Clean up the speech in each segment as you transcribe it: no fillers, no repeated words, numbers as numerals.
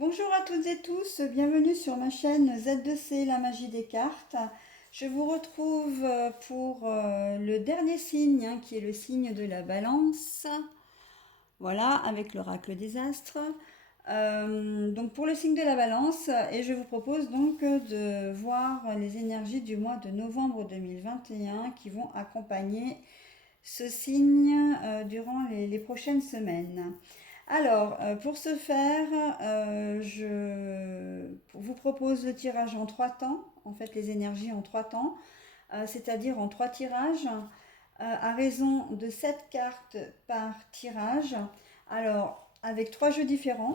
Bonjour à toutes et tous, bienvenue sur ma chaîne Z2C, la magie des cartes. Je vous retrouve pour le dernier signe, qui est le signe de la balance. Voilà, avec l'oracle des astres. Donc pour le signe de la balance, et je vous propose donc de voir les énergies du mois de novembre 2021 qui vont accompagner ce signe durant les prochaines semaines. Alors, pour ce faire, je vous propose le tirage en trois temps, en fait les énergies en trois temps, c'est-à-dire en trois tirages, à raison de 7 cartes par tirage. Alors, avec trois jeux différents.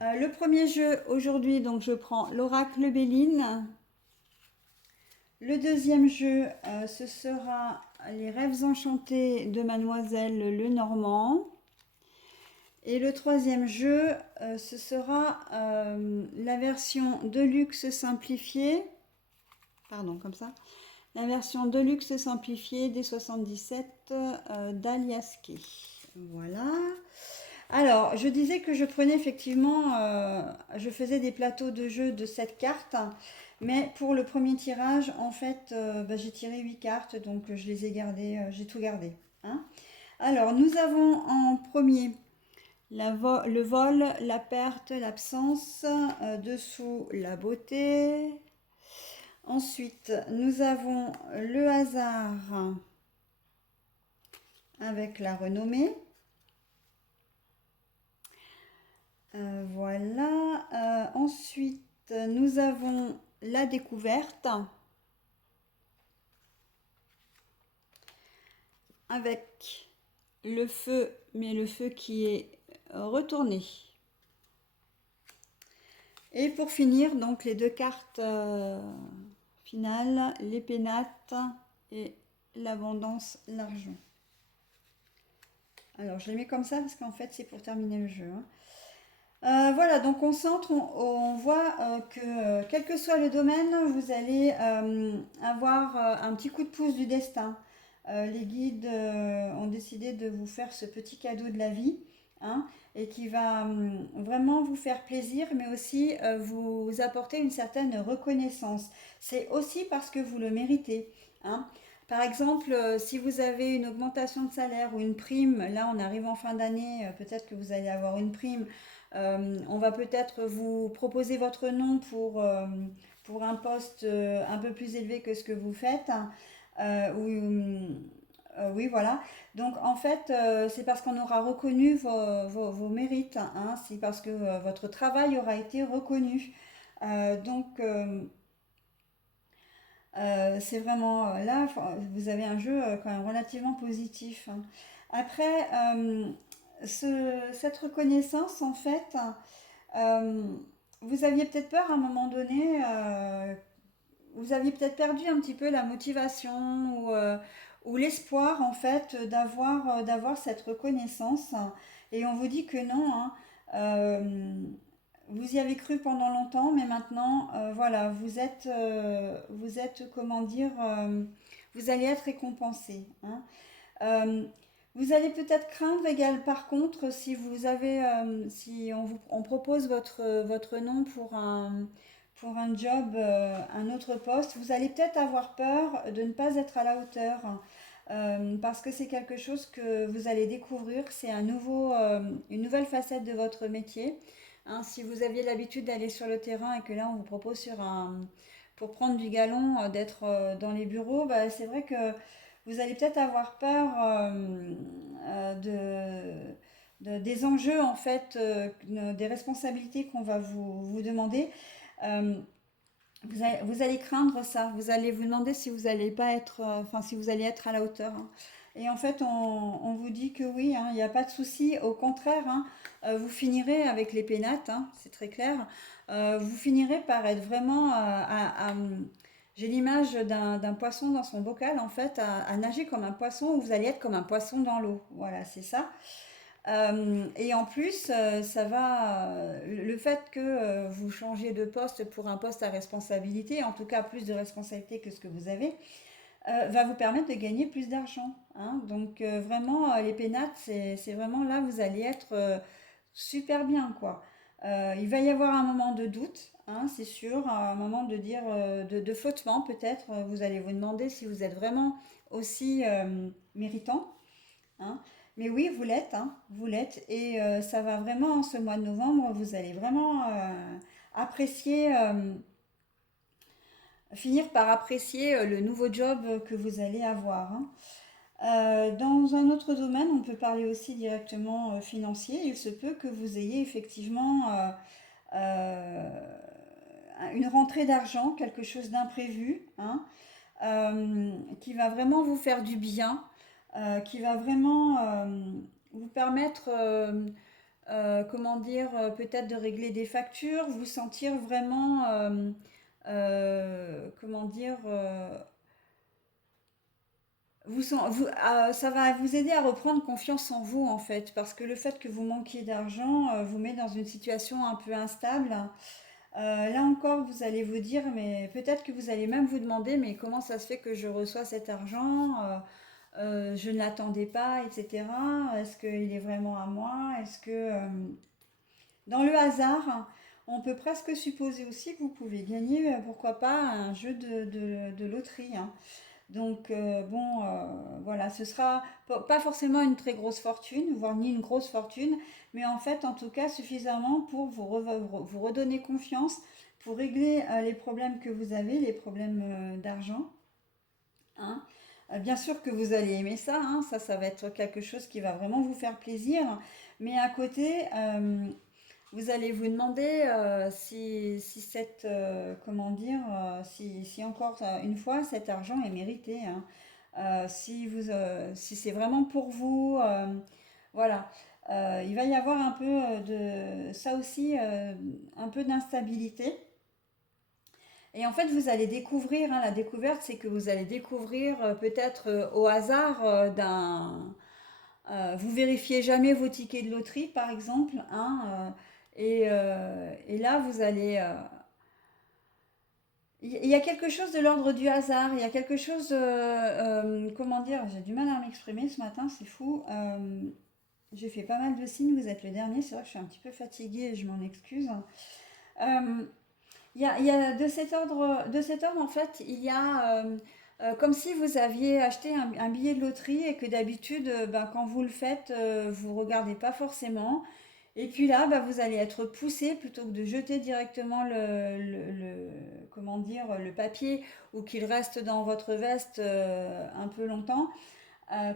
Le premier jeu aujourd'hui, donc je prends l'oracle Béline. Le deuxième jeu, ce sera les rêves enchantés de Mademoiselle Lenormand. Et le troisième jeu, ce sera la version Deluxe simplifiée. Pardon, comme ça. La version Deluxe simplifiée des 77 d'Aliaské. Voilà. Alors, je disais que je prenais effectivement, je faisais des plateaux de jeu de 7 cartes, mais pour le premier tirage, en fait, j'ai tiré 8 cartes, donc je les ai gardées, j'ai tout gardé. Hein. Alors, nous avons en premier le vol, la perte, l'absence, dessous la beauté. Ensuite, nous avons le hasard avec la renommée. Voilà. Ensuite, nous avons la découverte avec le feu, mais le feu qui est retourné. Et pour finir, donc les deux cartes finales, les pénates et l'abondance, l'argent. Alors je les mets comme ça parce qu'en fait c'est pour terminer le jeu. Voilà, donc on centre, on voit que quel que soit le domaine, vous allez avoir un petit coup de pouce du destin. Les guides ont décidé de vous faire ce petit cadeau de la vie, hein, et qui va vraiment vous faire plaisir, mais aussi vous apporter une certaine reconnaissance. C'est aussi parce que vous le méritez. Hein. Par exemple, si vous avez une augmentation de salaire ou une prime, là on arrive en fin d'année, peut-être que vous allez avoir une prime. On va peut-être vous proposer votre nom pour un poste un peu plus élevé que ce que vous faites. Oui, voilà. Donc en fait, c'est parce qu'on aura reconnu vos mérites. Hein, c'est parce que votre travail aura été reconnu. Donc c'est vraiment là, vous avez un jeu quand même relativement positif. Hein. Après, cette reconnaissance, en fait, euh, vous aviez peut-être peur à un moment donné, vous aviez peut-être perdu un petit peu la motivation ou l'espoir, en fait, d'avoir cette reconnaissance. Et on vous dit que non. Hein. Euh, vous y avez cru pendant longtemps, mais maintenant, voilà, vous êtes, comment dire, vous allez être récompensé. Hein. Euh, Vous allez peut-être craindre également, par contre, si vous avez, si on propose votre nom pour un job, un autre poste, vous allez peut-être avoir peur de ne pas être à la hauteur. Parce que c'est quelque chose que vous allez découvrir, c'est une nouvelle facette de votre métier. Hein, si vous aviez l'habitude d'aller sur le terrain et que là on vous propose pour prendre du galon, d'être dans les bureaux, bah, c'est vrai que vous allez peut-être avoir peur des enjeux, en fait, des responsabilités qu'on va vous demander. Euh, vous allez craindre ça. Vous allez vous demander si vous allez pas être, enfin si vous allez être à la hauteur. Hein. Et en fait, on vous dit que oui, hein, il n'y a pas de souci. Au contraire, hein, vous finirez avec les pénates, hein, c'est très clair. Vous finirez par être vraiment j'ai l'image d'un poisson dans son bocal, en fait, à nager comme un poisson, où vous allez être comme un poisson dans l'eau. Voilà, c'est ça. Et en plus, le fait que vous changiez de poste pour un poste à responsabilité, en tout cas plus de responsabilité que ce que vous avez, va vous permettre de gagner plus d'argent. Hein. Donc vraiment, les pénates, c'est vraiment là, vous allez être super bien, quoi. Il va y avoir un moment de doute, hein, c'est sûr, un moment de dire, de flottement peut-être. Vous allez vous demander si vous êtes vraiment aussi méritant, hein. Mais oui, vous l'êtes, hein, vous l'êtes. Et ça va vraiment, ce mois de novembre, vous allez vraiment apprécier, finir par apprécier le nouveau job que vous allez avoir, hein. Dans un autre domaine, on peut parler aussi directement financier. Il se peut que vous ayez effectivement euh, une rentrée d'argent, quelque chose d'imprévu, hein, qui va vraiment vous faire du bien, qui va vraiment vous permettre, comment dire, peut-être de régler des factures, vous sentir vraiment, comment dire, ça va vous aider à reprendre confiance en vous en fait, parce que le fait que vous manquiez d'argent vous met dans une situation un peu instable. Là encore, vous allez vous dire, mais peut-être que vous allez même vous demander, mais comment ça se fait que je reçois cet argent? Je ne l'attendais pas, etc. Est-ce qu'il est vraiment à moi? Est-ce que dans le hasard, on peut presque supposer aussi que vous pouvez gagner, pourquoi pas, un jeu de loterie, hein. Donc, bon, voilà, ce sera pas forcément une très grosse fortune, voire ni une grosse fortune, mais en fait, en tout cas, suffisamment pour vous redonner confiance, pour régler les problèmes que vous avez, les problèmes d'argent, hein. Bien sûr que vous allez aimer ça, hein, ça va être quelque chose qui va vraiment vous faire plaisir, mais à côté, vous allez vous demander si cette, comment dire, si encore une fois cet argent est mérité, hein. Si c'est vraiment pour vous, voilà. Il va y avoir un peu de ça aussi, un peu d'instabilité. Et en fait, vous allez découvrir, hein, la découverte, c'est que vous allez découvrir peut-être au hasard vous vérifiez jamais vos tickets de loterie, par exemple, hein, et là, vous allez... il y a quelque chose de l'ordre du hasard, il y a quelque chose... comment dire, j'ai du mal à m'exprimer ce matin, c'est fou. J'ai fait pas mal de signes, vous êtes le dernier, c'est vrai que je suis un petit peu fatiguée, je m'en excuse. Euh, il y a de cet ordre, en fait, il y a comme si vous aviez acheté un billet de loterie et que d'habitude, ben, quand vous le faites, vous ne regardez pas forcément. Et puis là, bah, vous allez être poussé plutôt que de jeter directement comment dire, le papier ou qu'il reste dans votre veste un peu longtemps,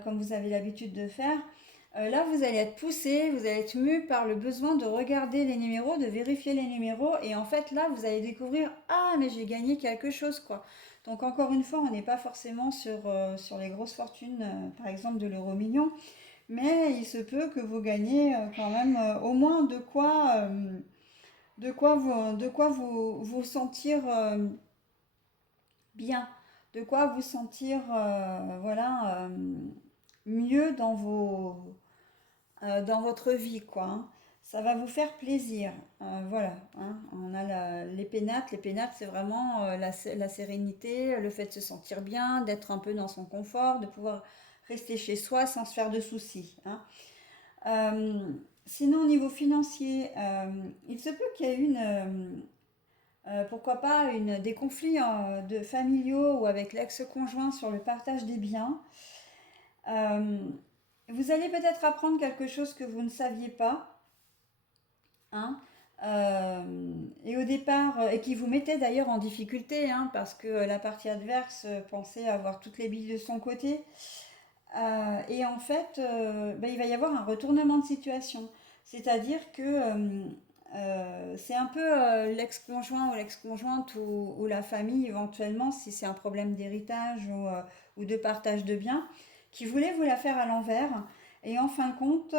comme vous avez l'habitude de faire. Là, vous allez être poussé, vous allez être mu par le besoin de regarder les numéros, de vérifier les numéros. Et en fait, là, vous allez découvrir, ah, mais j'ai gagné quelque chose, quoi. Donc, encore une fois, on n'est pas forcément sur les grosses fortunes, par exemple de l'euro-million. Mais il se peut que vous gagnez quand même au moins de quoi vous sentir bien, de quoi vous sentir voilà, mieux dans votre vie, quoi, hein. Ça va vous faire plaisir. Voilà, hein. On a les pénates. Les pénates, c'est vraiment la sérénité, le fait de se sentir bien, d'être un peu dans son confort, de pouvoir rester chez soi sans se faire de soucis, hein. Euh, Sinon, au niveau financier, il se peut qu'il y ait pourquoi pas, des conflits de familiaux ou avec l'ex-conjoint sur le partage des biens. Euh, Vous allez peut-être apprendre quelque chose que vous ne saviez pas, hein, et au départ, et qui vous mettait d'ailleurs en difficulté, hein, parce que la partie adverse pensait avoir toutes les billes de son côté. Et en fait, ben, il va y avoir un retournement de situation. C'est-à-dire que c'est un peu l'ex-conjoint ou l'ex-conjointe ou la famille éventuellement, si c'est un problème d'héritage ou de partage de biens, qui voulait vous la faire à l'envers. Et en fin de compte,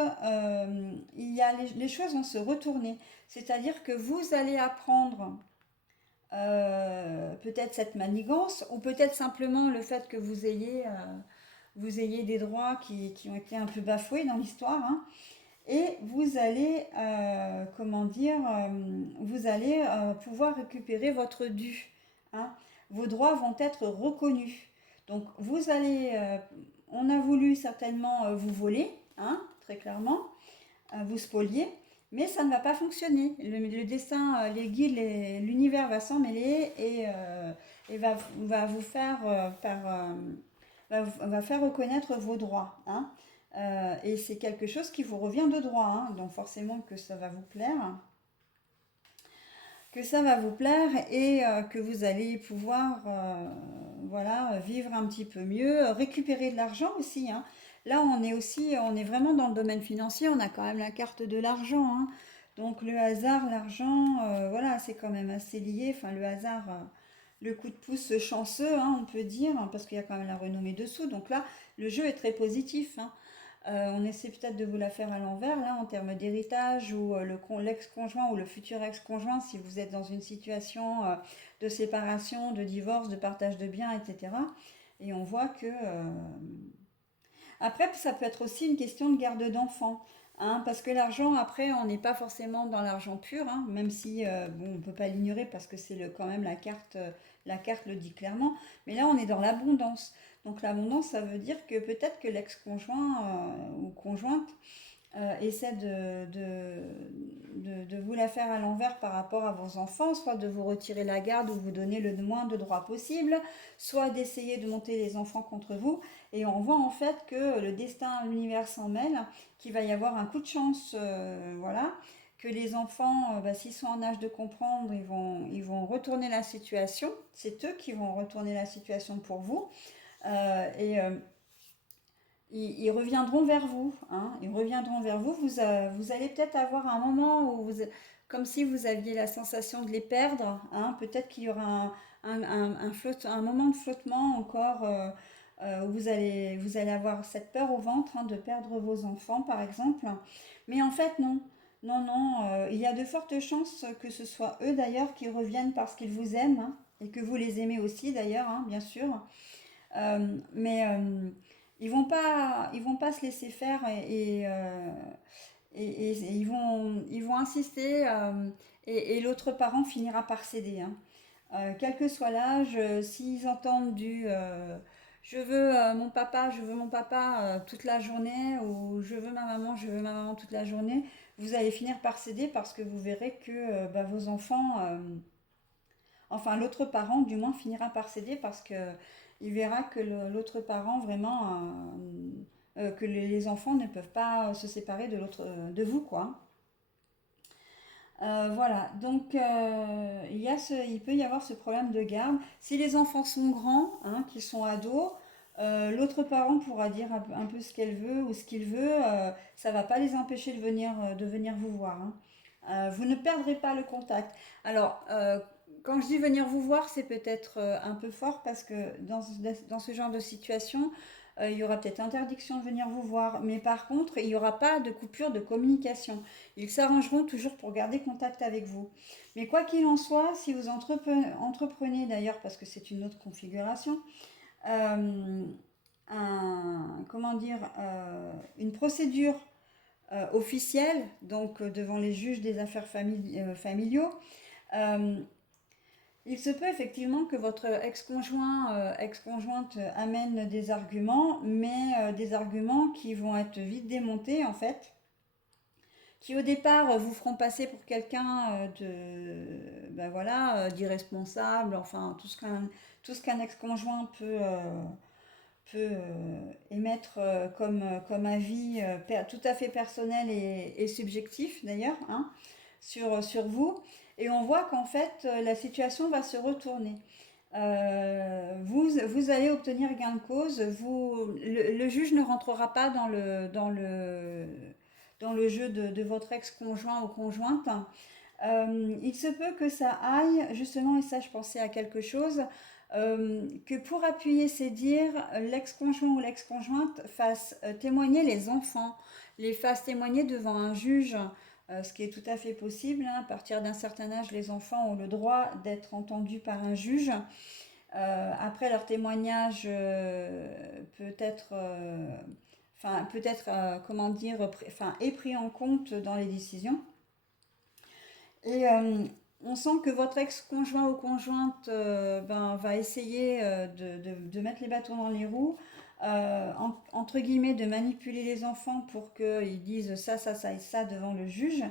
les choses vont se retourner. C'est-à-dire que vous allez apprendre peut-être cette manigance ou peut-être simplement le fait que vous ayez des droits qui ont été un peu bafoués dans l'histoire, hein, et vous allez, comment dire, vous allez pouvoir récupérer votre dû, hein. Vos droits vont être reconnus. Donc vous allez, on a voulu certainement vous voler, hein, très clairement, vous spolier, mais ça ne va pas fonctionner. Le destin, les guides, l'univers va s'en mêler et va vous faire va faire reconnaître vos droits, hein. Et c'est quelque chose qui vous revient de droit, hein, donc forcément que ça va vous plaire. Que ça va vous plaire et que vous allez pouvoir voilà, vivre un petit peu mieux, récupérer de l'argent aussi, hein. Là, on est vraiment dans le domaine financier, on a quand même la carte de l'argent, hein. Donc le hasard, l'argent, voilà, c'est quand même assez lié. Enfin, le hasard, le coup de pouce chanceux, hein, on peut dire, hein, parce qu'il y a quand même la renommée dessous. Donc là, le jeu est très positif, hein. On essaie peut-être de vous la faire à l'envers, là, en termes d'héritage, ou l'ex-conjoint ou le futur ex-conjoint, si vous êtes dans une situation de séparation, de divorce, de partage de biens, etc. Et on voit que après, ça peut être aussi une question de garde d'enfants, hein, parce que l'argent, après, on n'est pas forcément dans l'argent pur, hein, même si bon, on ne peut pas l'ignorer parce que c'est quand même la carte le dit clairement. Mais là, on est dans l'abondance. Donc l'abondance, ça veut dire que peut-être que l'ex-conjoint ou conjointe essaie de vous la faire à l'envers par rapport à vos enfants, soit de vous retirer la garde ou vous donner le moins de droits possible, soit d'essayer de monter les enfants contre vous. Et on voit en fait que le destin, l'univers s'en mêle, qu'il va y avoir un coup de chance, voilà, que les enfants, bah, s'ils sont en âge de comprendre, ils vont retourner la situation. C'est eux qui vont retourner la situation pour vous. Et ils reviendront vers vous, hein. Ils reviendront vers vous. Vous allez peut-être avoir un moment où comme si vous aviez la sensation de les perdre, hein. Peut-être qu'il y aura un moment de flottement encore où vous allez avoir cette peur au ventre, hein, de perdre vos enfants, par exemple. Mais en fait, non. Non, non, il y a de fortes chances que ce soit eux d'ailleurs qui reviennent parce qu'ils vous aiment, hein, et que vous les aimez aussi d'ailleurs, hein, bien sûr. Mais ils vont pas se laisser faire et ils vont insister et l'autre parent finira par céder, hein. Quel que soit l'âge, s'ils entendent je veux mon papa toute la journée ou je veux ma maman toute la journée, vous allez finir par céder parce que vous verrez que bah, vos enfants enfin l'autre parent du moins finira par céder parce que il verra que l'autre parent vraiment que les enfants ne peuvent pas se séparer de l'autre de vous quoi. Voilà, donc il peut y avoir ce problème de garde. Si les enfants sont grands, hein, qu'ils sont ados, l'autre parent pourra dire un peu ce qu'elle veut ou ce qu'il veut. Ça ne va pas les empêcher de venir vous voir, hein. Vous ne perdrez pas le contact. Alors, quand je dis venir vous voir, c'est peut-être un peu fort parce que dans ce genre de situation, il y aura peut-être interdiction de venir vous voir, mais par contre, il n'y aura pas de coupure de communication. Ils s'arrangeront toujours pour garder contact avec vous. Mais quoi qu'il en soit, si vous entreprenez d'ailleurs, parce que c'est une autre configuration, euh, comment dire, une procédure officielle, donc devant les juges des affaires familiaux, euh, il se peut effectivement que votre ex-conjoint, ex-conjointe amène des arguments, mais des arguments qui vont être vite démontés en fait, qui au départ vous feront passer pour quelqu'un ben voilà, d'irresponsable, enfin tout ce qu'un ex-conjoint peut émettre comme avis tout à fait personnel et subjectif d'ailleurs, hein, sur vous. Et on voit qu'en fait la situation va se retourner. Vous allez obtenir gain de cause. Le juge ne rentrera pas dans le jeu de votre ex-conjoint ou conjointe. Il se peut que ça aille, justement, et ça je pensais à quelque chose, que pour appuyer ces dires, l'ex-conjoint ou l'ex-conjointe fasse témoigner les enfants, les fasse témoigner devant un juge, ce qui est tout à fait possible, hein. À partir d'un certain âge, les enfants ont le droit d'être entendus par un juge. Après, leur témoignage peut être, comment dire, est pris en compte dans les décisions. Et on sent que votre ex-conjoint ou conjointe ben, va essayer de mettre les bâtons dans les roues, entre guillemets, de manipuler les enfants pour qu'ils disent ça, ça, ça et ça devant le juge.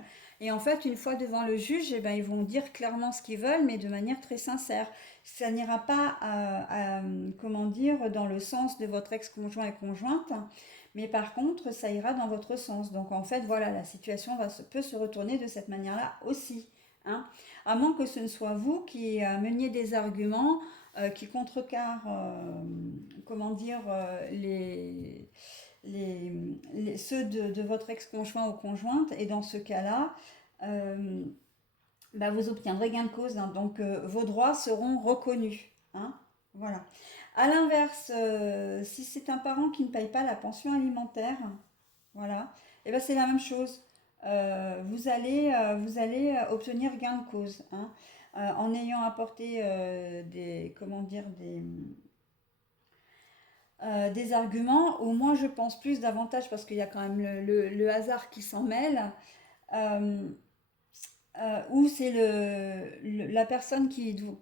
Et en fait, une fois devant le juge, eh ben, ils vont dire clairement ce qu'ils veulent, mais de manière très sincère. Ça n'ira pas, comment dire, dans le sens de votre ex-conjoint et conjointe, mais par contre, ça ira dans votre sens. Donc en fait, voilà, la situation peut se retourner de cette manière-là aussi. Hein. À moins que ce ne soit vous qui meniez des arguments qui contrecarrent, comment dire, ceux de votre ex-conjoint ou conjointe. Et dans ce cas-là, euh, bah, vous obtiendrez gain de cause. Hein. Donc vos droits seront reconnus. Hein. Voilà. À l'inverse, si c'est un parent qui ne paye pas la pension alimentaire, voilà, et ben c'est la même chose. Vous allez obtenir gain de cause, hein, en ayant apporté comment dire, des arguments. Au moins, je pense plus davantage parce qu'il y a quand même le hasard qui s'en mêle. Euh, ou c'est la personne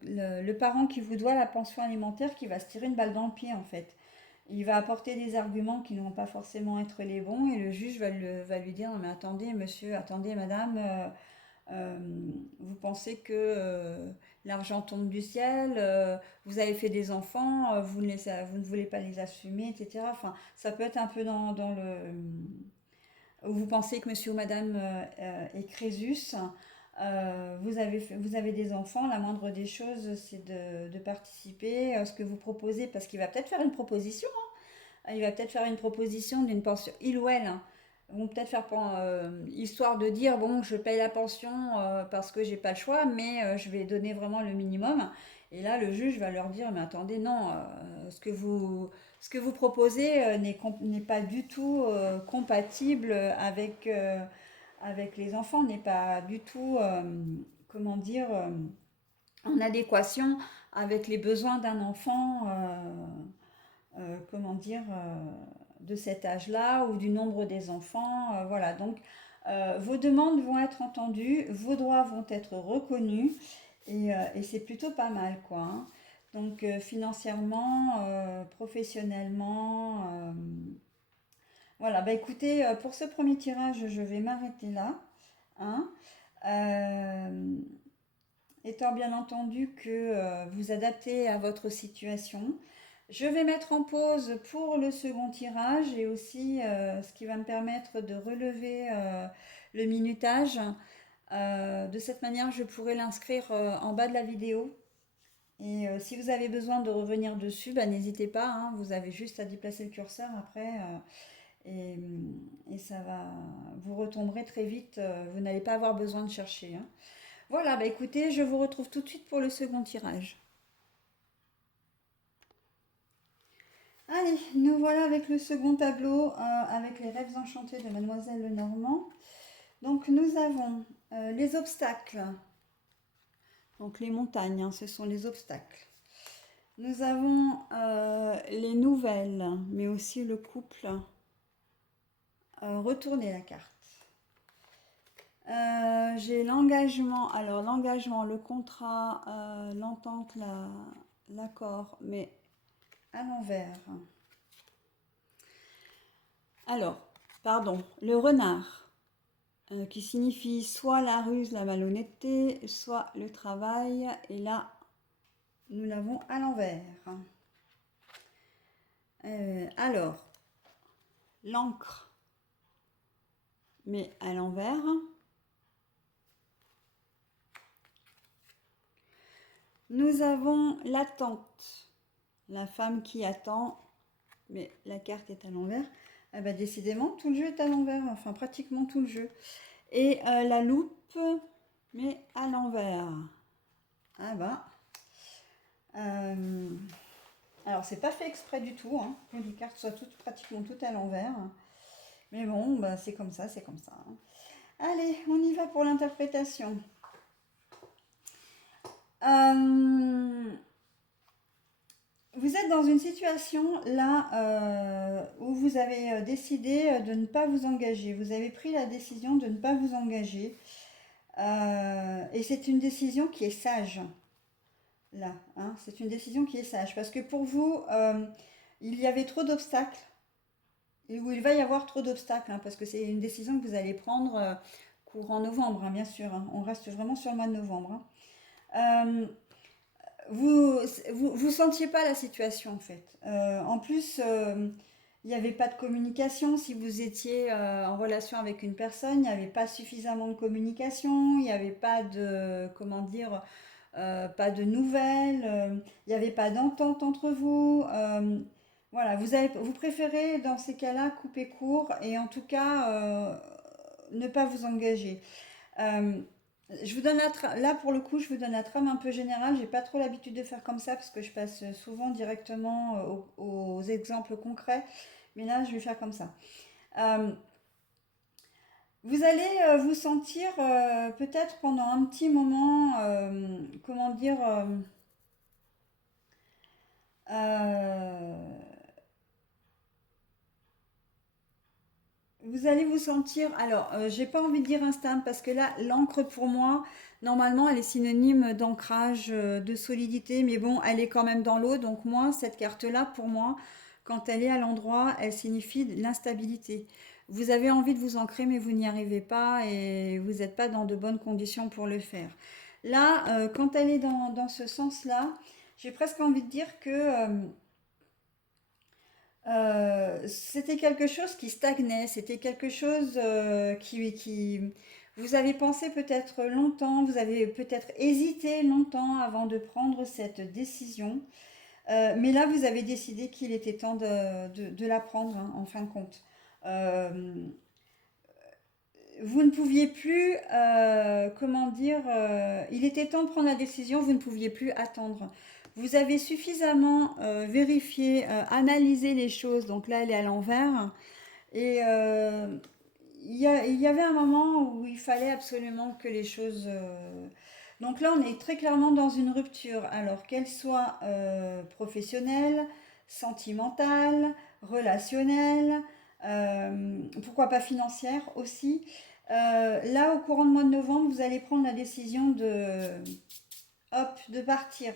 le parent qui vous doit la pension alimentaire qui va se tirer une balle dans le pied en fait. Il va apporter des arguments qui ne vont pas forcément être les bons et le juge va lui dire non mais attendez monsieur, attendez madame, euh, vous pensez que l'argent tombe du ciel, vous avez fait des enfants, vous ne voulez pas les assumer, etc. Enfin, ça peut être un peu dans le... Vous pensez que monsieur ou madame est Crésus, vous avez des enfants, la moindre des choses, c'est de participer à ce que vous proposez, parce qu'il va peut-être faire une proposition. Hein. Il va peut-être faire une proposition d'une pension, il ou elle. Hein, vont peut-être faire histoire de dire bon, je paye la pension parce que j'ai pas le choix, mais je vais donner vraiment le minimum. Et là, le juge va leur dire mais attendez, non, ce que vous proposez n'est pas du tout compatible avec les enfants, n'est pas du tout, comment dire, en adéquation avec les besoins d'un enfant, comment dire, de cet âge-là ou du nombre des enfants. Voilà, donc vos demandes vont être entendues, vos droits vont être reconnus et c'est plutôt pas mal, quoi. Hein. Donc financièrement, professionnellement, voilà. Bah écoutez, pour ce premier tirage, je vais m'arrêter là. Hein. Euh, Étant bien entendu que vous adaptez à votre situation. Je vais mettre en pause pour le second tirage et aussi ce qui va me permettre de relever le minutage. De cette manière, je pourrai l'inscrire en bas de la vidéo. Et si vous avez besoin de revenir dessus, bah, n'hésitez pas. Hein, vous avez juste à déplacer le curseur après et ça va. Vous retomberez très vite. Vous n'allez pas avoir besoin de chercher. Hein. Voilà, bah écoutez, je vous retrouve tout de suite pour le second tirage. Allez, nous voilà avec le second tableau, avec les rêves enchantés de Mademoiselle Lenormand. Donc nous avons les obstacles, donc les montagnes, hein, ce sont les obstacles. Nous avons les nouvelles, mais aussi le couple. Retournez la carte. J'ai l'engagement, alors l'engagement, le contrat, l'entente, l'accord, mais à l'envers. Alors, pardon, le renard, qui signifie soit la ruse, la malhonnêteté, soit le travail, et là, nous l'avons à l'envers. Alors, l'encre, mais à l'envers. Nous avons l'attente, la femme qui attend, mais la carte est à l'envers. Ah bah décidément, tout le jeu est à l'envers, enfin pratiquement tout le jeu. Et la loupe, mais à l'envers. Ah bah. Alors c'est pas fait exprès du tout, hein, que les cartes soient pratiquement toutes à l'envers. Mais bon, bah, c'est comme ça, c'est comme ça. Hein. Allez, on y va pour l'interprétation. Vous êtes dans une situation là où vous avez décidé de ne pas vous engager. Vous avez pris la décision de ne pas vous engager. Et c'est une décision qui est sage. Là, hein, c'est une décision qui est sage. Parce que pour vous, il y avait trop d'obstacles. Où il va y avoir trop d'obstacles. Hein, parce que c'est une décision que vous allez prendre courant novembre, hein, bien sûr, hein. On reste vraiment sur le mois de novembre, hein. Vous, vous sentiez pas la situation en fait. En plus, il n'y avait pas de communication. Si vous étiez en relation avec une personne, il n'y avait pas suffisamment de communication, il n'y avait pas de, comment dire, pas de nouvelles, il n'y avait pas d'entente entre vous. Voilà, vous préférez dans ces cas-là couper court et en tout cas ne pas vous engager. Euh, je vous donne là pour le coup, je vous donne la trame un peu générale. J'ai pas trop l'habitude de faire comme ça parce que je passe souvent directement aux exemples concrets. Mais là, je vais faire comme ça. Euh, vous allez vous sentir peut-être pendant un petit moment, comment dire, euh, vous allez vous sentir, alors, j'ai pas envie de dire instable parce que là, l'encre pour moi, normalement, elle est synonyme d'ancrage, de solidité, mais bon, elle est quand même dans l'eau. Donc moi, cette carte-là, pour moi, quand elle est à l'endroit, elle signifie l'instabilité. Vous avez envie de vous ancrer, mais vous n'y arrivez pas et vous n'êtes pas dans de bonnes conditions pour le faire. Là, quand elle est dans ce sens-là, j'ai presque envie de dire que c'était quelque chose qui stagnait, c'était quelque chose vous avez pensé peut-être longtemps, vous avez peut-être hésité longtemps avant de prendre cette décision. Mais là, vous avez décidé qu'il était temps de la prendre, hein, en fin de compte. Euh, vous ne pouviez plus, comment dire, il était temps de prendre la décision, vous ne pouviez plus attendre. Vous avez suffisamment vérifié, analysé les choses, donc là elle est à l'envers, et il y avait un moment où il fallait absolument que les choses... Donc là on est très clairement dans une rupture, alors qu'elle soit professionnelle, sentimentale, relationnelle, pourquoi pas financière aussi. Là, au courant du mois de novembre, vous allez prendre la décision hop, de partir,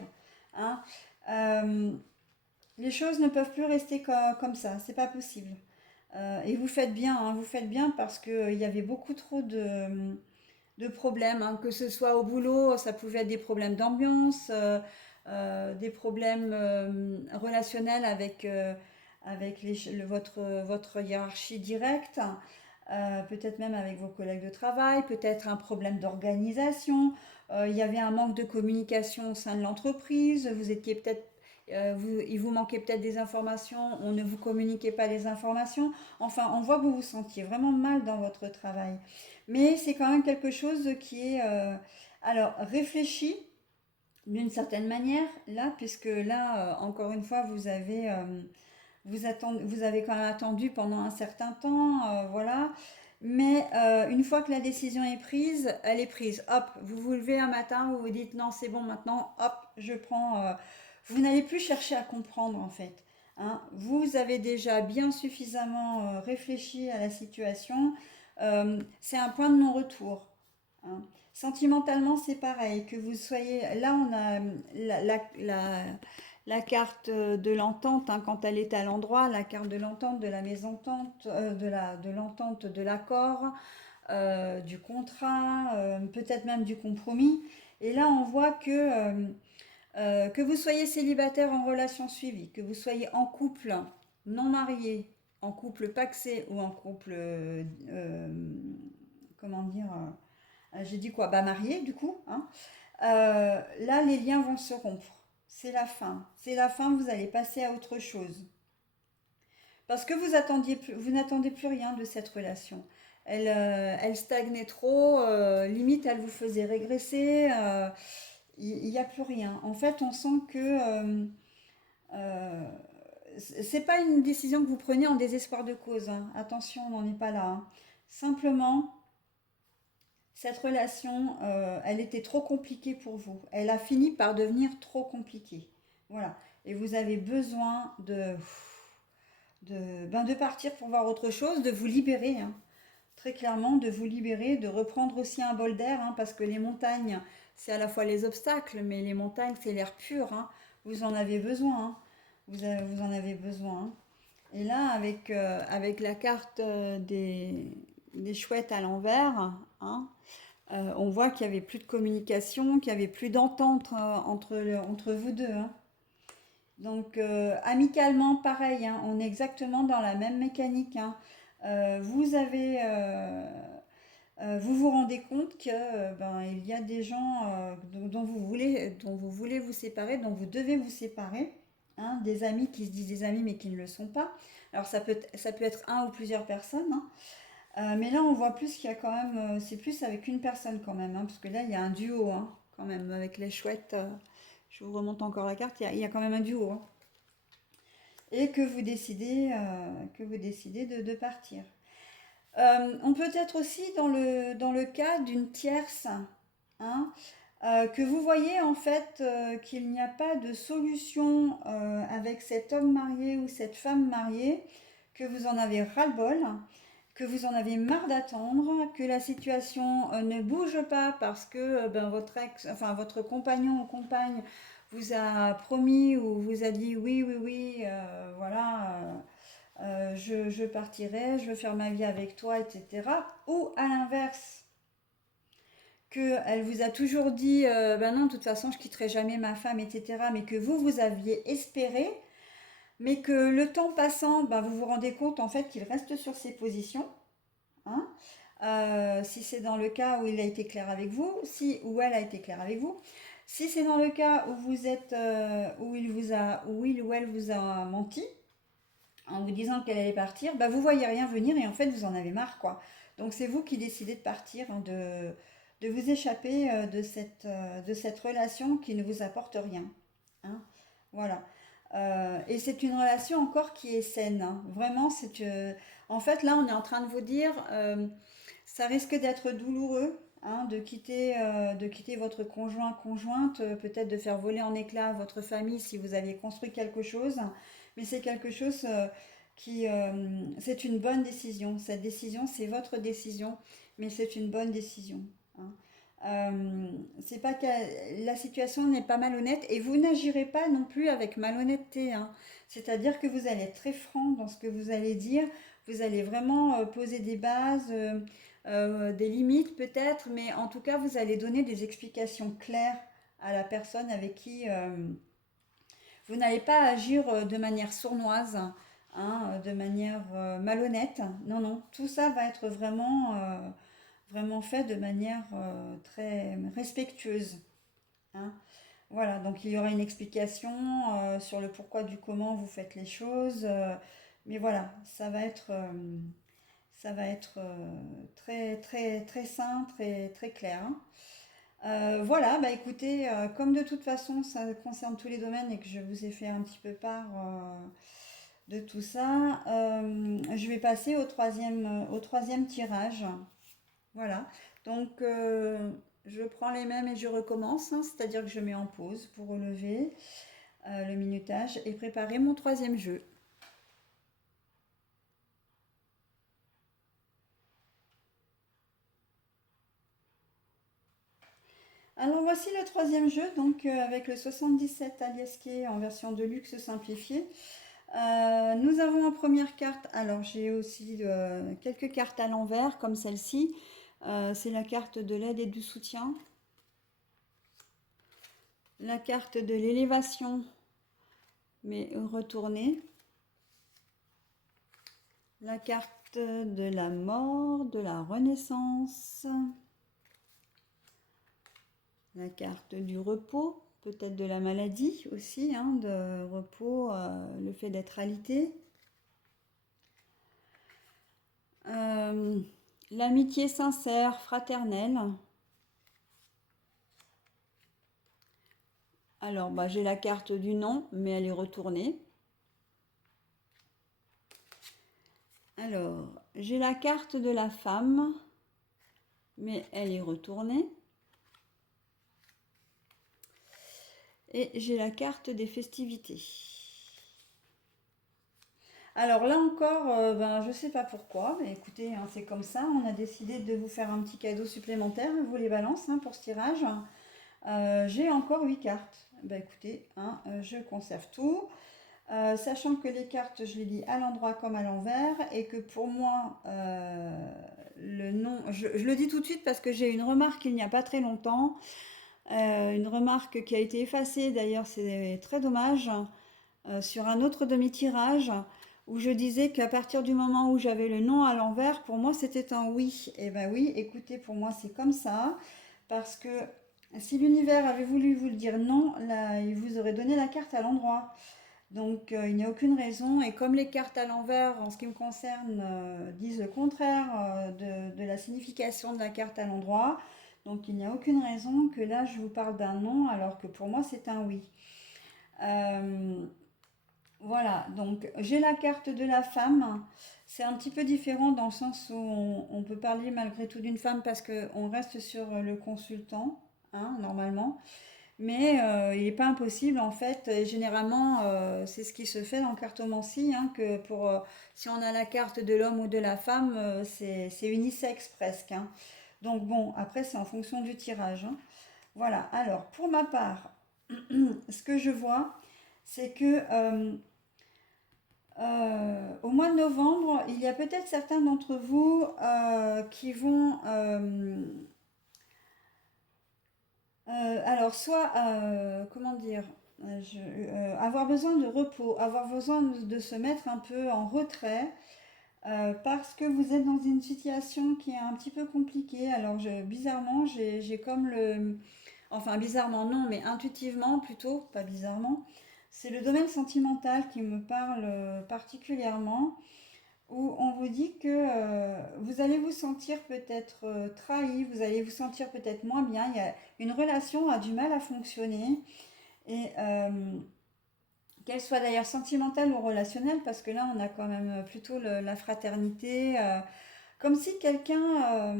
hein. Euh, les choses ne peuvent plus rester comme ça, c'est pas possible. Et vous faites bien, hein, vous faites bien parce qu'il y avait beaucoup trop de problèmes, hein, que ce soit au boulot, ça pouvait être des problèmes d'ambiance, des problèmes relationnels avec votre hiérarchie directe, peut-être même avec vos collègues de travail, peut-être un problème d'organisation, il y avait un manque de communication au sein de l'entreprise, vous étiez peut-être il vous manquait peut-être des informations, on ne vous communiquait pas les informations. Enfin, on voit que vous vous sentiez vraiment mal dans votre travail. Mais c'est quand même quelque chose qui est, alors, réfléchi d'une certaine manière, là, puisque là, encore une fois, vous avez quand même attendu pendant un certain temps, voilà. Mais une fois que la décision est prise, elle est prise. Hop, vous vous levez un matin, vous vous dites non, c'est bon maintenant, hop, je prends. Vous n'allez plus chercher à comprendre en fait, hein. Vous avez déjà bien suffisamment réfléchi à la situation. C'est un point de non-retour, hein. Sentimentalement, c'est pareil. Que vous soyez. Là, on a la carte de l'entente, hein, quand elle est à l'endroit, la carte de l'entente, de la mésentente, de l'entente, de l'accord, du contrat, peut-être même du compromis. Et là, on voit que vous soyez célibataire en relation suivie, que vous soyez en couple non marié, en couple pacsé ou en couple, comment dire, j'ai dit quoi? Bah marié du coup, hein. Là, les liens vont se rompre. C'est la fin. C'est la fin, vous allez passer à autre chose. Parce que vous n'attendez plus rien de cette relation. Elle stagnait trop, limite elle vous faisait régresser, il n'y a plus rien. En fait, on sent que euh, c'est pas une décision que vous prenez en désespoir de cause, hein. Attention, on n'en est pas là, hein. Simplement, cette relation, elle était trop compliquée pour vous. Elle a fini par devenir trop compliquée. Voilà. Et vous avez besoin de partir pour voir autre chose, de vous libérer, hein. Très clairement, de vous libérer, de reprendre aussi un bol d'air, hein, parce que les montagnes, c'est à la fois les obstacles, mais les montagnes, c'est l'air pur, hein. Vous en avez besoin, hein. Vous en avez besoin, hein. Et là, avec la carte des chouettes à l'envers, hein. On voit qu'il n'y avait plus de communication, qu'il n'y avait plus d'entente entre vous deux, hein. Donc, amicalement, pareil, hein, on est exactement dans la même mécanique, hein. Vous avez, vous vous rendez compte que ben, il y a des gens dont vous voulez vous séparer, dont vous devez vous séparer, hein, des amis qui se disent des amis mais qui ne le sont pas. Alors ça peut être un ou plusieurs personnes, hein. Mais là on voit plus qu'il y a quand même, c'est plus avec une personne quand même, hein, parce que là il y a un duo, hein, quand même avec les chouettes. Je vous remonte encore la carte, il y a quand même un duo, hein. Et que vous décidez de partir. On peut être aussi dans le cas d'une tierce, hein, que vous voyez en fait qu'il n'y a pas de solution avec cet homme marié ou cette femme mariée, que vous en avez ras-le-bol, que vous en avez marre d'attendre, que la situation ne bouge pas parce que ben, votre ex, enfin votre compagnon ou compagne vous a promis ou vous a dit oui, oui, oui, voilà. Je partirai, je veux faire ma vie avec toi, etc. Ou à l'inverse, qu'elle vous a toujours dit, ben non, de toute façon, je quitterai jamais ma femme, etc. Mais que vous aviez espéré, mais que le temps passant, ben, vous vous rendez compte en fait qu'il reste sur ses positions, hein. Si c'est dans le cas où il a été clair avec vous, si ou elle a été claire avec vous, si c'est dans le cas où vous êtes, où il ou elle vous a menti, en vous disant qu'elle allait partir, bah vous voyez rien venir et en fait vous en avez marre quoi. Donc c'est vous qui décidez de partir, hein, de vous échapper de cette relation qui ne vous apporte rien, hein. Voilà. Et c'est une relation encore qui est saine, hein. Vraiment, en fait là on est en train de vous dire, ça risque d'être douloureux, hein, de quitter votre conjoint, conjointe, peut-être de faire voler en éclats votre famille si vous aviez construit quelque chose, mais c'est quelque chose c'est une bonne décision. Cette décision, c'est votre décision, mais c'est une bonne décision, hein. C'est pas que la situation n'est pas malhonnête et vous n'agirez pas non plus avec malhonnêteté, hein. C'est-à-dire que vous allez être très franc dans ce que vous allez dire. Vous allez vraiment poser des bases, des limites peut-être, mais en tout cas, vous allez donner des explications claires à la personne avec qui vous n'allez pas agir de manière sournoise, hein, de manière malhonnête. Non, non, tout ça va être vraiment fait de manière très respectueuse, hein. Voilà, donc il y aura une explication sur le pourquoi du comment vous faites les choses. Mais voilà, ça va être très, très, très sain, très, très clair, hein. Voilà, bah écoutez, comme de toute façon ça concerne tous les domaines et que je vous ai fait un petit peu part de tout ça, je vais passer au troisième tirage. Voilà, donc je prends les mêmes et je recommence, hein, c'est-à-dire que je mets en pause pour relever le minutage et préparer mon troisième jeu. Alors voici le troisième jeu, donc avec le 77 Aliasquet en version de luxe simplifiée. Nous avons en première carte, alors j'ai aussi quelques cartes à l'envers comme celle-ci. C'est la carte de l'aide et du soutien. La carte de l'élévation, mais retournée. La carte de la mort, de la renaissance. La carte du repos, peut-être de la maladie aussi, hein, de repos, le fait d'être alité. L'amitié sincère, fraternelle. Alors, bah, j'ai la carte du non, mais elle est retournée. Alors, j'ai la carte de la femme, mais elle est retournée. Et j'ai la carte des festivités. Alors là encore, ben, je ne sais pas pourquoi, mais écoutez, hein, c'est comme ça. On a décidé de vous faire un petit cadeau supplémentaire, vous les balances, hein, pour ce tirage. J'ai encore 8 cartes. Ben, écoutez, hein, je conserve tout. Sachant que les cartes, je les lis à l'endroit comme à l'envers, et que pour moi, le nom, je le dis tout de suite parce que j'ai une remarque il n'y a pas très longtemps, une remarque qui a été effacée d'ailleurs, c'est très dommage, sur un autre demi-tirage où je disais qu'à partir du moment où j'avais le nom à l'envers, pour moi c'était un oui. Et ben oui, écoutez, pour moi c'est comme ça, parce que si l'univers avait voulu vous le dire non, là, il vous aurait donné la carte à l'endroit. Donc il n'y a aucune raison, et comme les cartes à l'envers, en ce qui me concerne, disent le contraire de la signification de la carte à l'endroit, donc il n'y a aucune raison que là je vous parle d'un non alors que pour moi c'est un oui. Euh, voilà, donc j'ai la carte de la femme. C'est un petit peu différent dans le sens où on peut parler malgré tout d'une femme parce qu'on reste sur le consultant, hein, normalement. Mais il n'est pas impossible en fait. Et généralement, c'est ce qui se fait en cartomancie, hein, que pour si on a la carte de l'homme ou de la femme, c'est unisexe presque, hein. Donc bon, après c'est en fonction du tirage, hein. Voilà. Alors pour ma part, ce que je vois, c'est que au mois de novembre, il y a peut-être certains d'entre vous qui vont alors, soit, comment dire, avoir besoin de repos, avoir besoin de se mettre un peu en retrait, parce que vous êtes dans une situation qui est un petit peu compliquée. Alors, bizarrement, j'ai comme le... Enfin, bizarrement, non, mais intuitivement plutôt, pas bizarrement. C'est le domaine sentimental qui me parle particulièrement, où on vous dit que vous allez vous sentir peut-être trahi, vous allez vous sentir peut-être moins bien. Il y a, une relation a du mal à fonctionner, et qu'elle soit d'ailleurs sentimentale ou relationnelle, parce que là on a quand même plutôt la fraternité, comme si quelqu'un,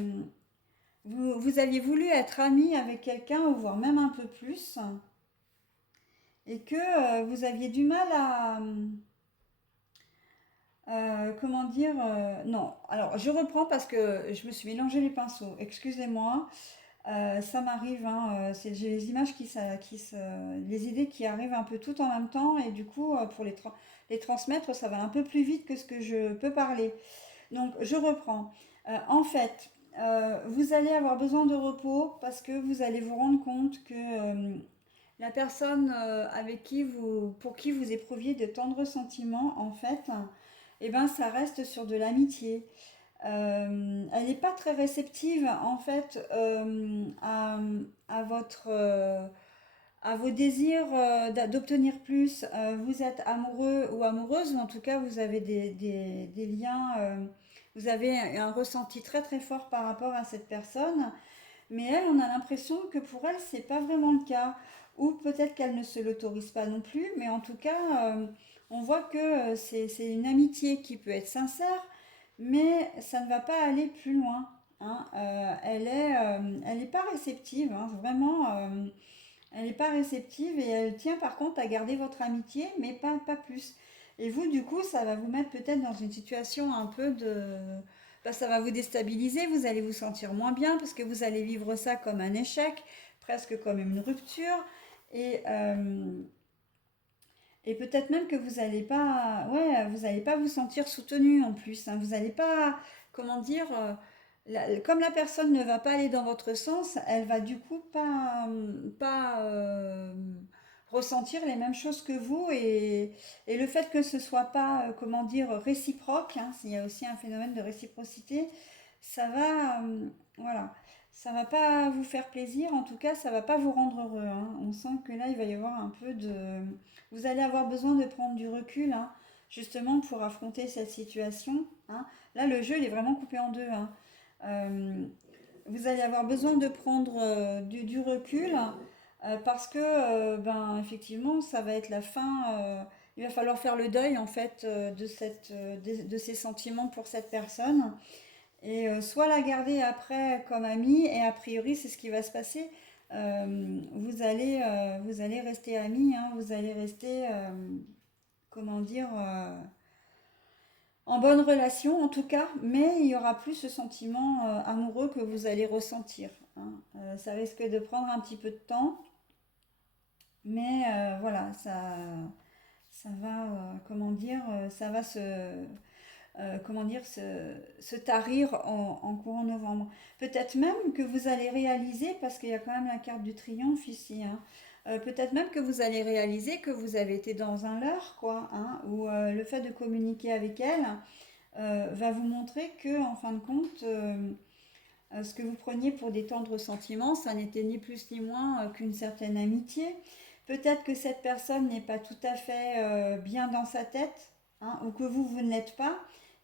vous aviez voulu être ami avec quelqu'un, ou voire même un peu plus, et que vous aviez du mal à... comment dire, non, alors je reprends parce que je me suis mélangé les pinceaux, excusez-moi. Ça m'arrive, hein, j'ai les images les idées qui arrivent un peu tout en même temps, et du coup, pour les transmettre, ça va un peu plus vite que ce que je peux parler. Donc, je reprends. En fait, vous allez avoir besoin de repos parce que vous allez vous rendre compte que la personne pour qui vous éprouviez de tendres sentiments, en fait, eh ben, ça reste sur de l'amitié. Elle n'est pas très réceptive en fait à à vos désirs d'obtenir plus. Vous êtes amoureux ou amoureuse, ou en tout cas vous avez des liens, vous avez un ressenti très très fort par rapport à cette personne, mais elle, on a l'impression que pour elle c'est pas vraiment le cas, ou peut-être qu'elle ne se l'autorise pas non plus, mais en tout cas on voit que c'est une amitié qui peut être sincère, mais ça ne va pas aller plus loin, hein. Elle est pas réceptive, hein, vraiment. Elle n'est pas réceptive, et elle tient par contre à garder votre amitié, mais pas plus. Et vous, du coup, ça va vous mettre peut-être dans une situation un peu de... Bah, ça va vous déstabiliser, vous allez vous sentir moins bien parce que vous allez vivre ça comme un échec, presque comme une rupture. Et, et peut-être même que vous n'allez pas, ouais, vous allez pas vous sentir soutenu en plus, hein. Vous n'allez pas, comment dire, comme la personne ne va pas aller dans votre sens, elle va du coup pas ressentir les mêmes choses que vous, et le fait que ce soit pas, comment dire, réciproque, hein, il y a aussi un phénomène de réciprocité, ça va, voilà, ça va pas vous faire plaisir, en tout cas, ça va pas vous rendre heureux, hein. On sent que là, il va y avoir un peu de... Vous allez avoir besoin de prendre du recul, hein, justement pour affronter cette situation, hein. Là, le jeu, il est vraiment coupé en deux, hein. Euh, Vous allez avoir besoin de prendre du recul, parce que, ben, effectivement, ça va être la fin. Il va falloir faire le deuil, en fait, de ces sentiments pour cette personne. Et soit la garder après comme amie, et a priori, c'est ce qui va se passer. Vous allez rester amis, hein, vous allez rester, comment dire, en bonne relation en tout cas, mais il y aura plus ce sentiment amoureux que vous allez ressentir, hein. Ça risque de prendre un petit peu de temps, mais voilà, ça va, comment dire, ça va se... comment dire, se tarir en courant novembre. Peut-être même que vous allez réaliser, parce qu'il y a quand même la carte du triomphe ici, hein, peut-être même que vous allez réaliser que vous avez été dans un leurre, quoi, hein, où le fait de communiquer avec elle va vous montrer que, en fin de compte, ce que vous preniez pour des tendres sentiments, ça n'était ni plus ni moins qu'une certaine amitié. Peut-être que cette personne n'est pas tout à fait bien dans sa tête, hein, ou que vous ne l'êtes pas,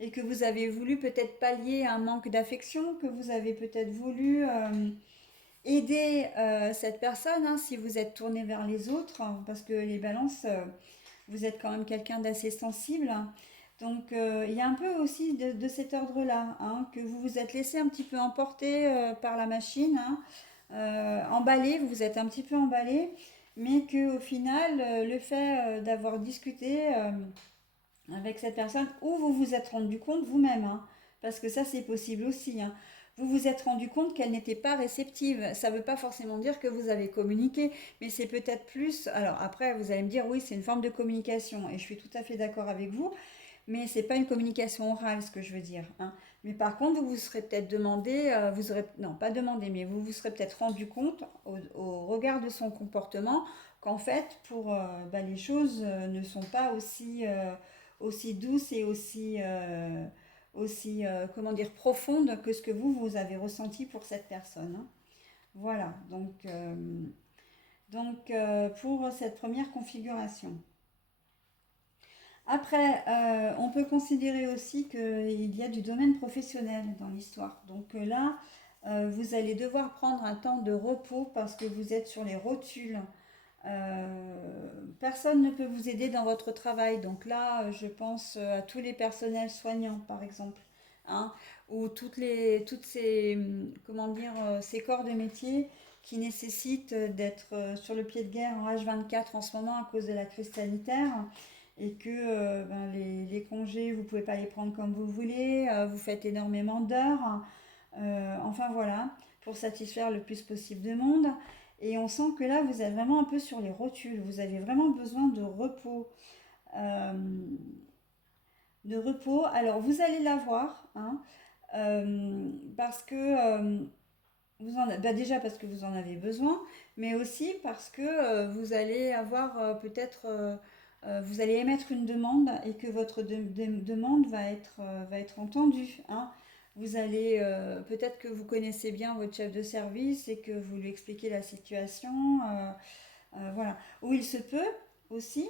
et que vous avez voulu peut-être pallier un manque d'affection, que vous avez peut-être voulu aider cette personne, hein, si vous êtes tourné vers les autres, hein, parce que les balances, vous êtes quand même quelqu'un d'assez sensible. Donc il y a un peu aussi de cet ordre-là, hein, que vous vous êtes laissé un petit peu emporter par la machine, hein, emballé, vous vous êtes un petit peu emballé, mais que au final, le fait d'avoir discuté avec cette personne, ou vous vous êtes rendu compte vous-même, hein, parce que ça c'est possible aussi, hein, vous vous êtes rendu compte qu'elle n'était pas réceptive. Ça ne veut pas forcément dire que vous avez communiqué, mais c'est peut-être plus. Alors après, vous allez me dire, oui, c'est une forme de communication, et je suis tout à fait d'accord avec vous, mais c'est pas une communication orale, ce que je veux dire, hein. Mais par contre, vous vous serez peut-être demandé, vous aurez, non, pas demandé, mais vous vous serez peut-être rendu compte au regard de son comportement qu'en fait, pour les choses ne sont pas aussi douces et aussi comment dire, profondes que ce que vous avez ressenti pour cette personne, hein. Voilà, donc pour cette première configuration. Après, on peut considérer aussi qu'il y a du domaine professionnel dans l'histoire. Donc là, vous allez devoir prendre un temps de repos parce que vous êtes sur les rotules. Personne ne peut vous aider dans votre travail. Donc là, je pense à tous les personnels soignants, par exemple, hein, ou toutes ces, comment dire, ces corps de métier qui nécessitent d'être sur le pied de guerre en H24 en ce moment à cause de la crise sanitaire et que les congés, vous ne pouvez pas les prendre comme vous voulez, vous faites énormément d'heures, enfin voilà, pour satisfaire le plus possible de monde. Et on sent que là, vous êtes vraiment un peu sur les rotules, vous avez vraiment besoin de repos. Euh, de repos. Alors, vous allez l'avoir, hein, parce que déjà parce que vous en avez besoin, mais aussi parce que vous allez avoir peut-être, vous allez émettre une demande et que votre demande va être entendue, hein. Vous allez, peut-être que vous connaissez bien votre chef de service et que vous lui expliquez la situation, voilà. Ou il se peut aussi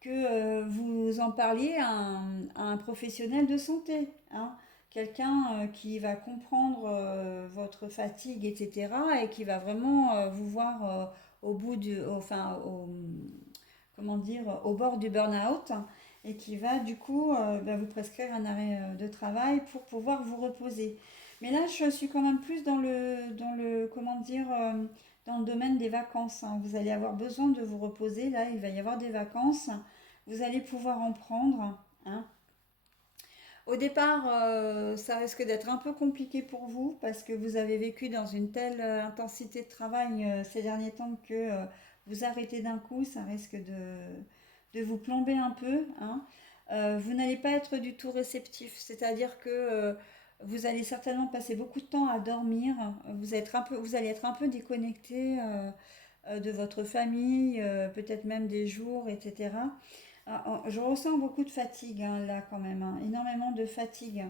que vous en parliez à un professionnel de santé, hein, quelqu'un qui va comprendre votre fatigue, etc., et qui va vraiment vous voir au bout enfin, comment dire, au bord du burn-out, et qui va du coup vous prescrire un arrêt de travail pour pouvoir vous reposer. Mais là, je suis quand même plus comment dire, dans le domaine des vacances, hein. Vous allez avoir besoin de vous reposer. Là, il va y avoir des vacances. Vous allez pouvoir en prendre, hein. Au départ, ça risque d'être un peu compliqué pour vous parce que vous avez vécu dans une telle intensité de travail ces derniers temps que vous arrêtez d'un coup, ça risque de vous plomber un peu, hein. Vous n'allez pas être du tout réceptif, c'est-à-dire que vous allez certainement passer beaucoup de temps à dormir, vous allez être un peu déconnecté de votre famille, peut-être même des jours, etc. Je ressens beaucoup de fatigue, hein, là quand même, hein, énormément de fatigue.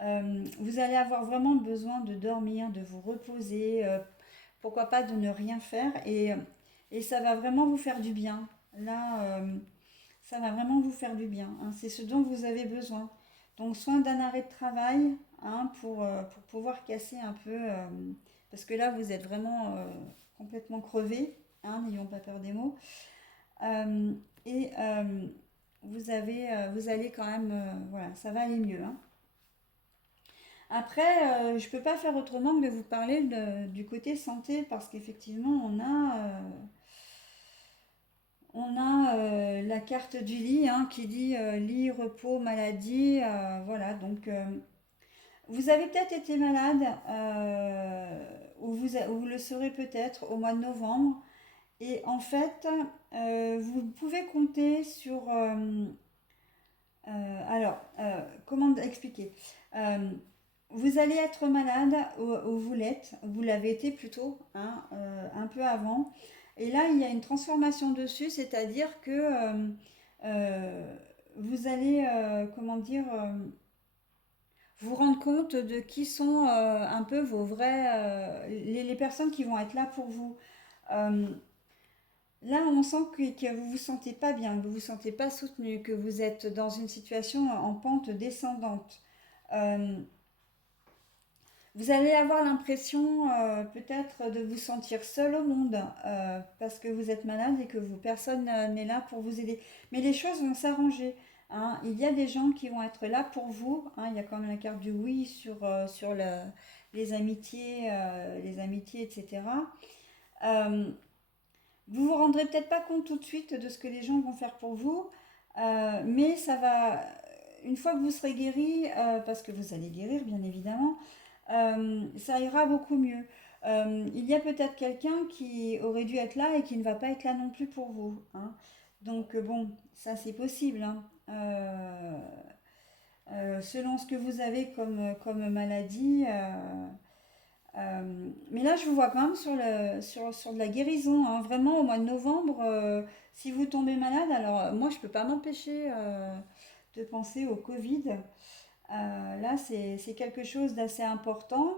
Vous allez avoir vraiment besoin de dormir, de vous reposer, pourquoi pas de ne rien faire et ça va vraiment vous faire du bien. Là, ça va vraiment vous faire du bien, hein, c'est ce dont vous avez besoin. Donc, soin d'un arrêt de travail, hein, pour pouvoir casser un peu, parce que là, vous êtes vraiment complètement crevé, hein, n'ayons pas peur des mots. Euh, et vous allez quand même, voilà, ça va aller mieux, hein. Après, je ne peux pas faire autrement que de vous parler du côté santé parce qu'effectivement, on a la carte du lit, hein, qui dit lit, repos, maladie. Voilà, donc vous avez peut-être été malade ou vous le serez peut-être au mois de novembre. Et en fait, vous pouvez compter sur Comment expliquer? Euh, Vous allez être malade, ou vous l'êtes, vous l'avez été plutôt, hein, un peu avant. Et là, il y a une transformation dessus, c'est-à-dire que euh, vous allez, comment dire, vous rendre compte de qui sont un peu vos vrais, les personnes qui vont être là pour vous. Euh, Là, on sent que vous vous sentez pas bien, que vous vous sentez pas soutenu, que vous êtes dans une situation en pente descendante. Euh, Vous allez avoir l'impression peut-être de vous sentir seul au monde parce que vous êtes malade et que personne n'est là pour vous aider. Mais les choses vont s'arranger, hein. Il y a des gens qui vont être là pour vous, hein. Il y a quand même la carte du oui sur les amitiés, etc. Euh, Vous vous rendrez peut-être pas compte tout de suite de ce que les gens vont faire pour vous, mais ça va, une fois que vous serez guéri, parce que vous allez guérir bien évidemment, ça ira beaucoup mieux. Il y a peut-être quelqu'un qui aurait dû être là et qui ne va pas être là non plus pour vous, hein. Donc bon, ça c'est possible, hein. Selon ce que vous avez comme maladie. Mais là, je vous vois quand même sur de la guérison, hein. Vraiment, au mois de novembre, si vous tombez malade, alors moi, je ne peux pas m'empêcher de penser au Covid. Là, c'est quelque chose d'assez important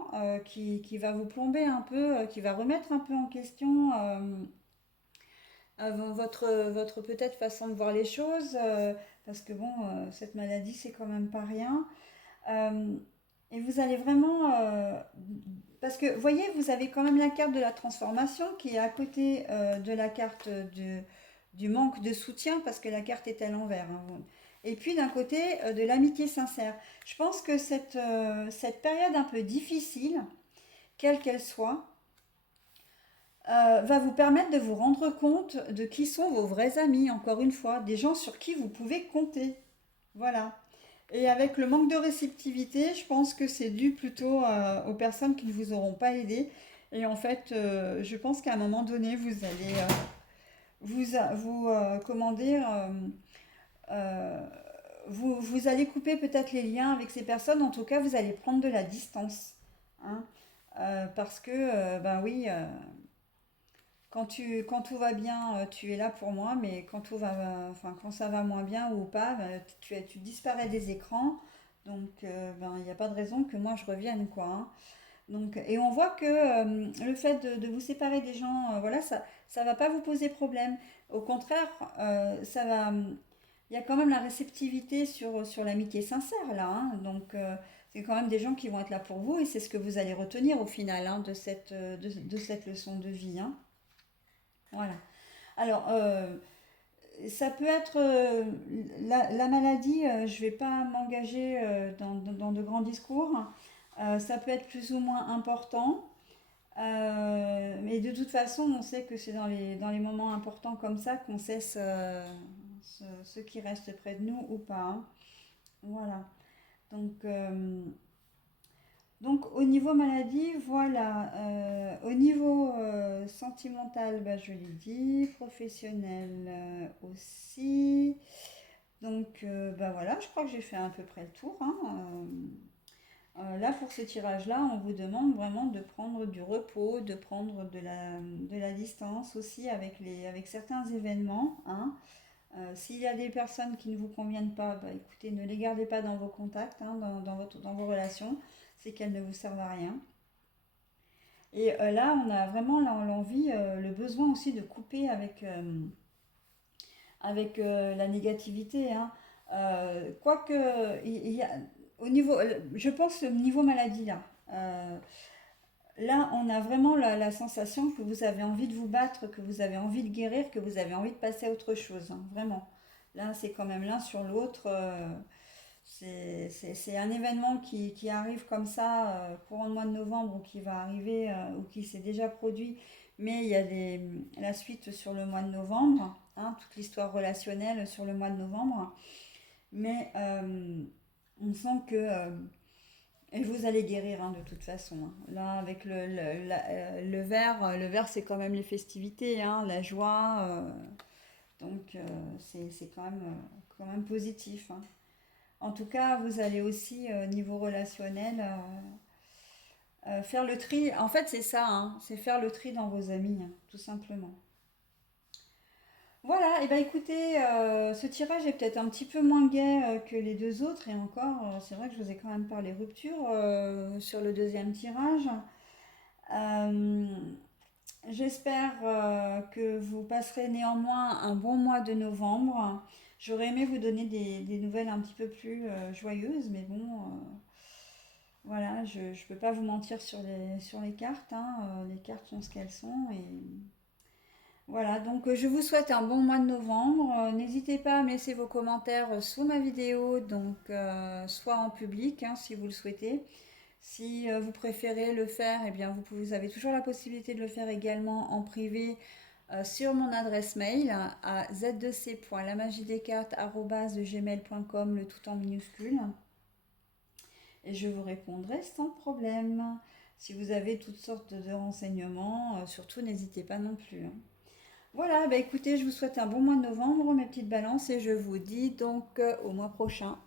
qui va vous plomber un peu, qui va remettre un peu en question votre peut-être façon de voir les choses, parce que bon, cette maladie, c'est quand même pas rien. Euh, et vous allez vraiment... parce que, vous voyez, vous avez quand même la carte de la transformation qui est à côté de la carte du manque de soutien, parce que la carte est à l'envers, hein. Et puis d'un côté, de l'amitié sincère. Je pense que cette période un peu difficile, quelle qu'elle soit, va vous permettre de vous rendre compte de qui sont vos vrais amis, encore une fois, des gens sur qui vous pouvez compter. Voilà. Et avec le manque de réceptivité, je pense que c'est dû plutôt aux personnes qui ne vous auront pas aidé. Et en fait, je pense qu'à un moment donné, vous allez comment dire, euh, vous allez couper peut-être les liens avec ces personnes. En tout cas, vous allez prendre de la distance, hein. Parce que, ben oui, quand tout va bien, tu es là pour moi, mais enfin, quand ça va moins bien ou pas, tu disparais des écrans. Donc, ben, il n'y a pas de raison que moi je revienne, quoi, hein. Donc, et on voit que le fait de vous séparer des gens, voilà, ça va pas vous poser problème. Au contraire, il y a quand même la réceptivité sur l'amitié sincère, là, hein. Donc, c'est quand même des gens qui vont être là pour vous et c'est ce que vous allez retenir au final, hein, de cette leçon de vie, hein. Voilà. Alors, ça peut être la maladie, je ne vais pas m'engager dans de grands discours. Ça peut être plus ou moins important. Mais de toute façon, on sait que c'est dans les moments importants comme ça qu'on sait ce qui reste près de nous ou pas, hein. Voilà. Donc, au niveau maladie, voilà. Au niveau sentimental, bah, je l'ai dit. Professionnel aussi. Donc, bah voilà, je crois que j'ai fait à peu près le tour, hein. Là, pour ce tirage-là, on vous demande vraiment de prendre du repos, de prendre de la distance aussi avec certains événements, hein. S'il y a des personnes qui ne vous conviennent pas, bah, écoutez, ne les gardez pas dans vos contacts, hein, dans vos relations, c'est qu'elles ne vous servent à rien. Et là, on a vraiment l'envie, le besoin aussi de couper avec la négativité, hein. Quoique, il y a, au niveau, je pense au niveau maladie là. Là, on a vraiment la sensation que vous avez envie de vous battre, que vous avez envie de guérir, que vous avez envie de passer à autre chose, hein, vraiment. Là, c'est quand même l'un sur l'autre. C'est un événement qui arrive comme ça, courant le mois de novembre, ou qui va arriver, ou qui s'est déjà produit, mais il y a la suite sur le mois de novembre, hein, toute l'histoire relationnelle sur le mois de novembre. Mais on sent que et vous allez guérir, hein, de toute façon, hein. Là, avec le vert, c'est quand même les festivités, hein, la joie. Donc, c'est quand même positif, hein. En tout cas, vous allez aussi, niveau relationnel, faire le tri. En fait, c'est ça, hein, c'est faire le tri dans vos amis, hein, tout simplement. Voilà, et ben écoutez, ce tirage est peut-être un petit peu moins gai que les deux autres, et encore, c'est vrai que je vous ai quand même parlé rupture sur le deuxième tirage. Euh, J'espère que vous passerez néanmoins un bon mois de novembre. J'aurais aimé vous donner des nouvelles un petit peu plus joyeuses, mais bon, voilà, je ne peux pas vous mentir sur les cartes, hein, les cartes sont ce qu'elles sont, et voilà, donc je vous souhaite un bon mois de novembre. N'hésitez pas à me laisser vos commentaires sous ma vidéo, donc soit en public hein, si vous le souhaitez. Si vous préférez le faire, eh bien vous avez toujours la possibilité de le faire également en privé sur mon adresse mail à z2c.lamagiedescartes@gmail.com, le tout en minuscule. Et je vous répondrai sans problème. Si vous avez toutes sortes de renseignements, surtout n'hésitez pas non plus, hein. Voilà, bah écoutez, je vous souhaite un bon mois de novembre, mes petites balances, et je vous dis donc au mois prochain.